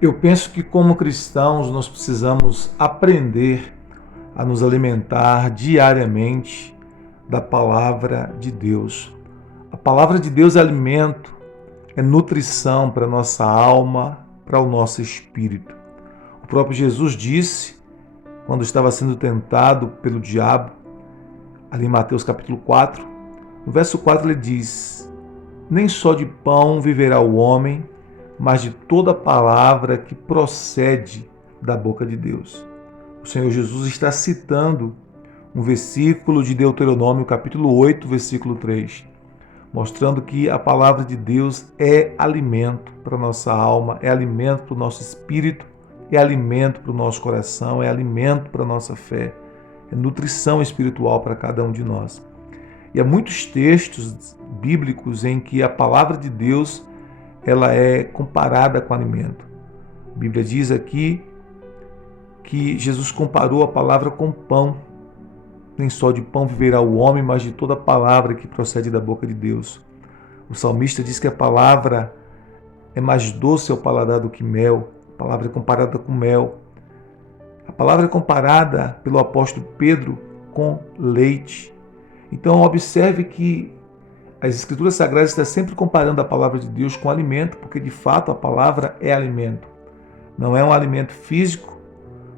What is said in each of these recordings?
Eu penso que, como cristãos, nós precisamos aprender a nos alimentar diariamente da palavra de Deus. A palavra de Deus é alimento, é nutrição para a nossa alma, para o nosso espírito. O próprio Jesus disse, quando estava sendo tentado pelo diabo, ali em Mateus capítulo 4, no verso 4 ele diz: nem só de pão viverá o homem, mas de toda palavra que procede da boca de Deus. O Senhor Jesus está citando um versículo de Deuteronômio, capítulo 8, versículo 3, mostrando que a palavra de Deus é alimento para a nossa alma, é alimento para o nosso espírito, é alimento para o nosso coração, é alimento para a nossa fé, é nutrição espiritual para cada um de nós. E há muitos textos bíblicos em que a palavra de Deus ela é comparada com alimento. A Bíblia diz aqui que Jesus comparou a palavra com pão. Nem só de pão viverá o homem, mas de toda palavra que procede da boca de Deus. O salmista diz que a palavra é mais doce ao paladar do que mel. A palavra é comparada com mel. A palavra é comparada pelo apóstolo Pedro com leite. Então observe que as Escrituras Sagradas estão sempre comparando a palavra de Deus com alimento, porque de fato a palavra é alimento. Não é um alimento físico,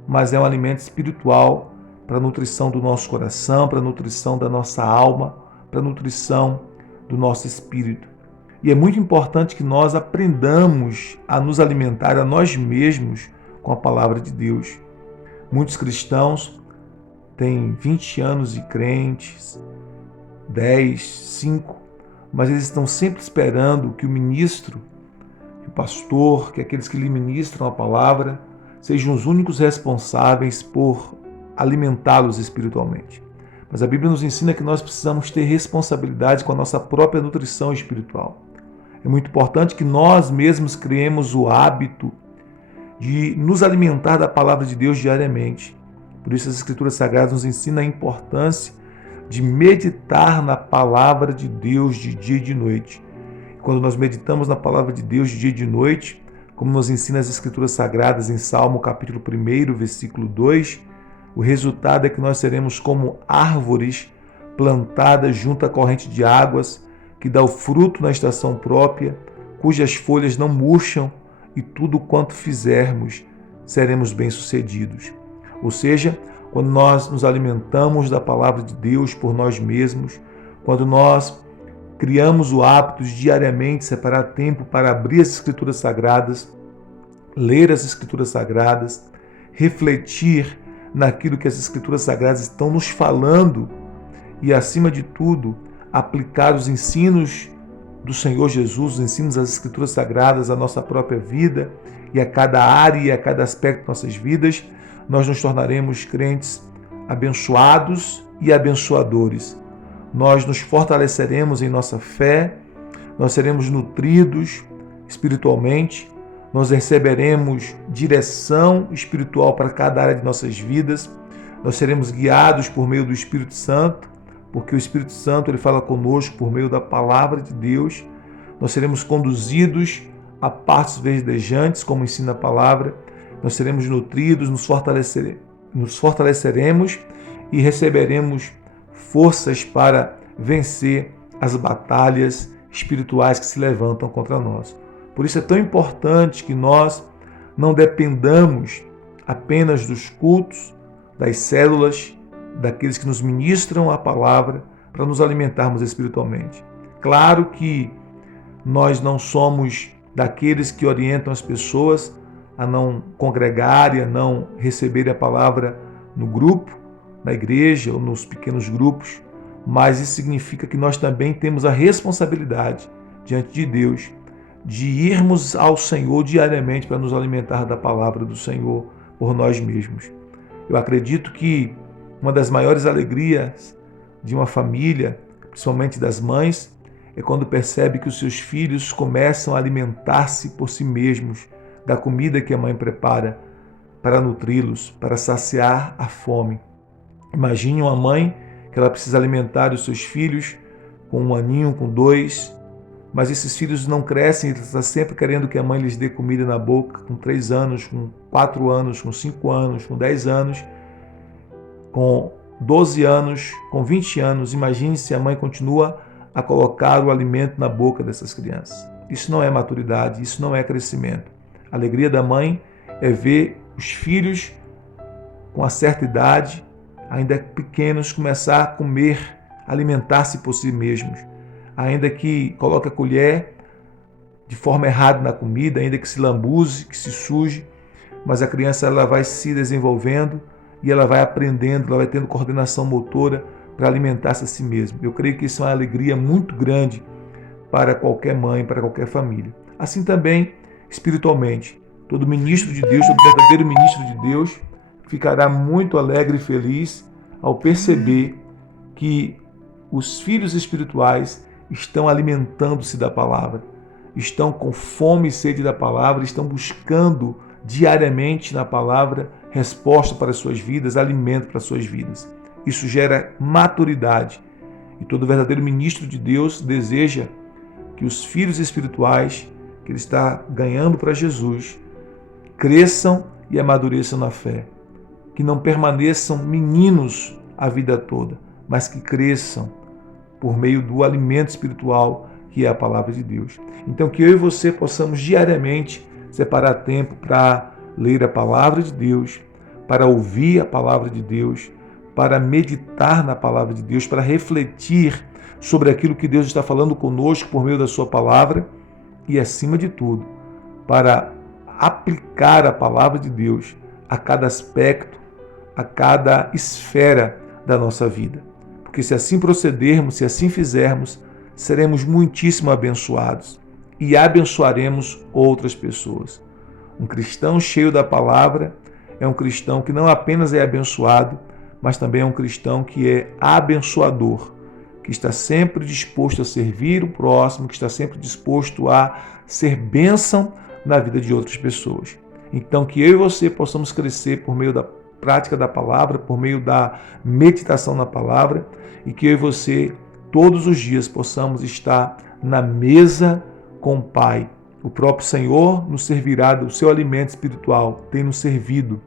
mas é um alimento espiritual para a nutrição do nosso coração, para a nutrição da nossa alma, para a nutrição do nosso espírito. E é muito importante que nós aprendamos a nos alimentar a nós mesmos com a palavra de Deus. Muitos cristãos têm 20 anos de crentes, 10, 5, mas eles estão sempre esperando que o ministro, que o pastor, que aqueles que lhe ministram a palavra sejam os únicos responsáveis por alimentá-los espiritualmente. Mas a Bíblia nos ensina que nós precisamos ter responsabilidade com a nossa própria nutrição espiritual. É muito importante que nós mesmos criemos o hábito de nos alimentar da palavra de Deus diariamente. Por isso as Escrituras Sagradas nos ensinam a importância de meditar na palavra de Deus de dia e de noite. Quando nós meditamos na palavra de Deus de dia e de noite, como nos ensina as Escrituras Sagradas em Salmo capítulo 1, versículo 2, o resultado é que nós seremos como árvores plantadas junto à corrente de águas, que dá o fruto na estação própria, cujas folhas não murcham, e tudo quanto fizermos seremos bem-sucedidos. Ou seja, quando nós nos alimentamos da palavra de Deus por nós mesmos, quando nós criamos o hábito de diariamente separar tempo para abrir as Escrituras Sagradas, ler as Escrituras Sagradas, refletir naquilo que as Escrituras Sagradas estão nos falando e, acima de tudo, aplicar os ensinos do Senhor Jesus, os ensinos das Escrituras Sagradas à nossa própria vida e a cada área e a cada aspecto de nossas vidas, nós nos tornaremos crentes abençoados e abençoadores. Nós nos fortaleceremos em nossa fé, nós seremos nutridos espiritualmente, nós receberemos direção espiritual para cada área de nossas vidas, nós seremos guiados por meio do Espírito Santo, porque o Espírito Santo ele fala conosco por meio da palavra de Deus, nós seremos conduzidos a pastos verdejantes, como ensina a palavra, nós seremos nutridos, nos fortaleceremos e receberemos forças para vencer as batalhas espirituais que se levantam contra nós. Por isso é tão importante que nós não dependamos apenas dos cultos, das células, daqueles que nos ministram a palavra para nos alimentarmos espiritualmente. Claro que nós não somos daqueles que orientam as pessoas a não congregarem, a não receberem a palavra no grupo, na igreja ou nos pequenos grupos, mas isso significa que nós também temos a responsabilidade diante de Deus de irmos ao Senhor diariamente para nos alimentar da palavra do Senhor por nós mesmos. Eu acredito que uma das maiores alegrias de uma família, principalmente das mães, é quando percebe que os seus filhos começam a alimentar-se por si mesmos da comida que a mãe prepara para nutri-los, para saciar a fome. Imagine uma mãe que ela precisa alimentar os seus filhos com 1 aninho, com 2, mas esses filhos não crescem, eles estão sempre querendo que a mãe lhes dê comida na boca, com 3 anos, com 4 anos, com 5 anos, com 10 anos, com 12 anos, com 20 anos. Imagine se a mãe continua a colocar o alimento na boca dessas crianças. Isso não é maturidade, isso não é crescimento. A alegria da mãe é ver os filhos com uma certa idade, ainda pequenos, começar a comer, alimentar-se por si mesmos. Ainda que coloque a colher de forma errada na comida, ainda que se lambuze, que se suje, mas a criança ela vai se desenvolvendo e ela vai aprendendo, ela vai tendo coordenação motora para alimentar-se a si mesma. Eu creio que isso é uma alegria muito grande para qualquer mãe, para qualquer família. Assim também, espiritualmente, todo ministro de Deus, todo verdadeiro ministro de Deus, ficará muito alegre e feliz ao perceber que os filhos espirituais estão alimentando-se da palavra, estão com fome e sede da palavra, estão buscando diariamente na palavra resposta para as suas vidas, alimento para as suas vidas. Isso gera maturidade e todo verdadeiro ministro de Deus deseja que os filhos espirituais que ele está ganhando para Jesus cresçam e amadureçam na fé, que não permaneçam meninos a vida toda, mas que cresçam por meio do alimento espiritual que é a palavra de Deus. Então que eu e você possamos diariamente separar tempo para ler a palavra de Deus, para ouvir a palavra de Deus, para meditar na palavra de Deus, para refletir sobre aquilo que Deus está falando conosco por meio da sua palavra e, acima de tudo, para aplicar a palavra de Deus a cada aspecto, a cada esfera da nossa vida. Porque se assim procedermos, se assim fizermos, seremos muitíssimo abençoados e abençoaremos outras pessoas. Um cristão cheio da palavra é um cristão que não apenas é abençoado, mas também é um cristão que é abençoador, que está sempre disposto a servir o próximo, que está sempre disposto a ser bênção na vida de outras pessoas. Então, que eu e você possamos crescer por meio da prática da palavra, por meio da meditação na palavra, e que eu e você, todos os dias, possamos estar na mesa com o Pai. O próprio Senhor nos servirá do seu alimento espiritual, tem nos servido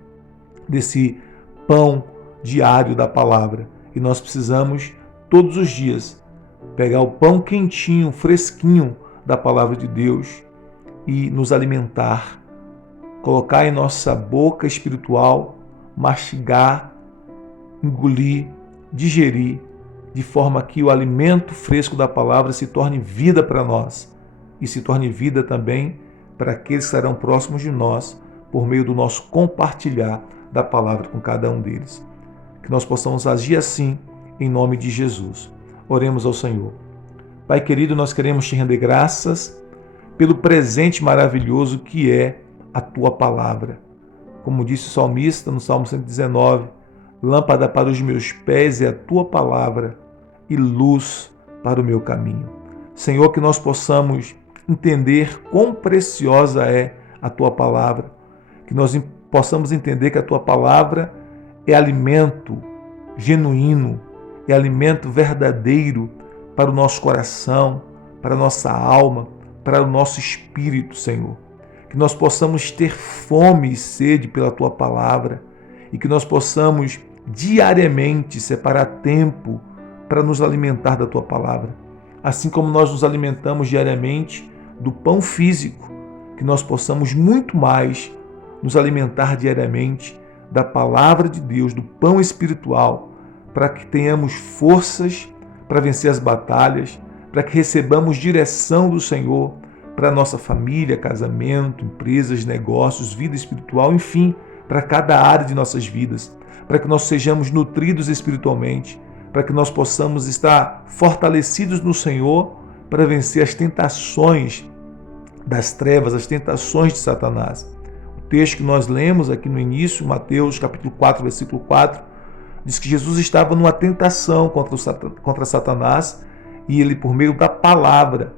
desse pão diário da palavra. E nós precisamos, todos os dias, pegar o pão quentinho, fresquinho da palavra de Deus e nos alimentar, colocar em nossa boca espiritual, mastigar, engolir, digerir, de forma que o alimento fresco da palavra se torne vida para nós e se torne vida também para aqueles que estarão próximos de nós por meio do nosso compartilhar da palavra com cada um deles. Que nós possamos agir assim em nome de Jesus. Oremos ao Senhor. Pai querido, nós queremos te render graças pelo presente maravilhoso que é a tua palavra. Como disse o salmista no Salmo 119, lâmpada para os meus pés é a tua palavra e luz para o meu caminho. Senhor, que nós possamos entender quão preciosa é a tua palavra, que nós possamos entender que a tua palavra é alimento genuíno, é alimento verdadeiro para o nosso coração, para a nossa alma, para o nosso espírito, Senhor. Que nós possamos ter fome e sede pela tua palavra e que nós possamos diariamente separar tempo para nos alimentar da tua palavra. Assim como nós nos alimentamos diariamente do pão físico, que nós possamos muito mais nos alimentar diariamente da palavra de Deus, do pão espiritual, para que tenhamos forças para vencer as batalhas, para que recebamos direção do Senhor para a nossa família, casamento, empresas, negócios, vida espiritual, enfim, para cada área de nossas vidas, para que nós sejamos nutridos espiritualmente, para que nós possamos estar fortalecidos no Senhor para vencer as tentações das trevas, as tentações de Satanás. O texto que nós lemos aqui no início, Mateus capítulo 4, versículo 4, diz que Jesus estava numa tentação contra Satanás e ele, por meio da palavra,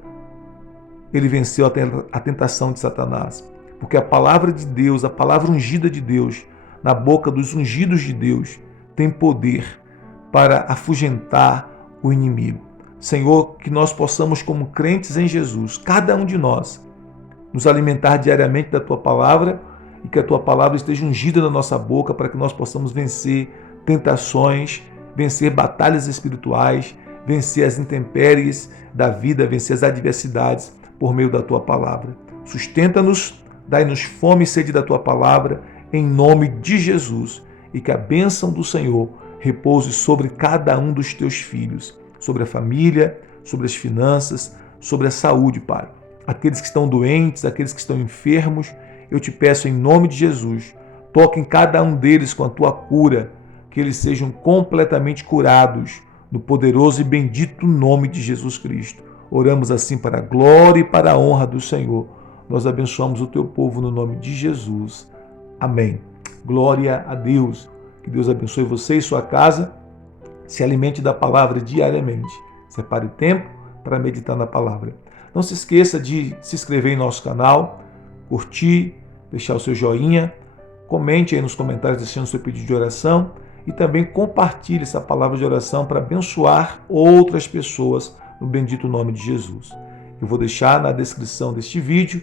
ele venceu a tentação de Satanás. Porque a palavra de Deus, a palavra ungida de Deus, na boca dos ungidos de Deus, tem poder para afugentar o inimigo. Senhor, que nós possamos, como crentes em Jesus, cada um de nós, nos alimentar diariamente da Tua palavra e que a Tua palavra esteja ungida na nossa boca para que nós possamos vencer tentações, vencer batalhas espirituais, vencer as intempéries da vida, vencer as adversidades por meio da Tua palavra. Sustenta-nos, dai-nos fome e sede da Tua palavra, em nome de Jesus, e que a bênção do Senhor repouse sobre cada um dos Teus filhos, sobre a família, sobre as finanças, sobre a saúde, Pai. Aqueles que estão doentes, aqueles que estão enfermos, eu te peço em nome de Jesus, toque em cada um deles com a Tua cura, que eles sejam completamente curados, no poderoso e bendito nome de Jesus Cristo. Oramos assim para a glória e para a honra do Senhor. Nós abençoamos o Teu povo no nome de Jesus. Amém. Glória a Deus. Que Deus abençoe você e sua casa. Se alimente da palavra diariamente. Separe tempo para meditar na palavra. Não se esqueça de se inscrever em nosso canal, curtir, deixar o seu joinha, comente aí nos comentários deixando o seu pedido de oração e também compartilhe essa palavra de oração para abençoar outras pessoas no bendito nome de Jesus. Eu vou deixar na descrição deste vídeo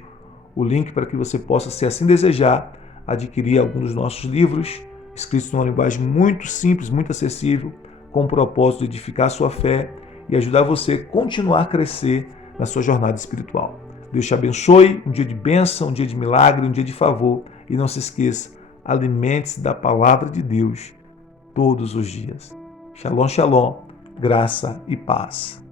o link para que você possa, se assim desejar, adquirir alguns dos nossos livros, escritos numa linguagem muito simples, muito acessível, com o propósito de edificar a sua fé e ajudar você a continuar a crescer na sua jornada espiritual. Deus te abençoe, um dia de bênção, um dia de milagre, um dia de favor. E não se esqueça, alimente-se da palavra de Deus todos os dias. Shalom, shalom, graça e paz.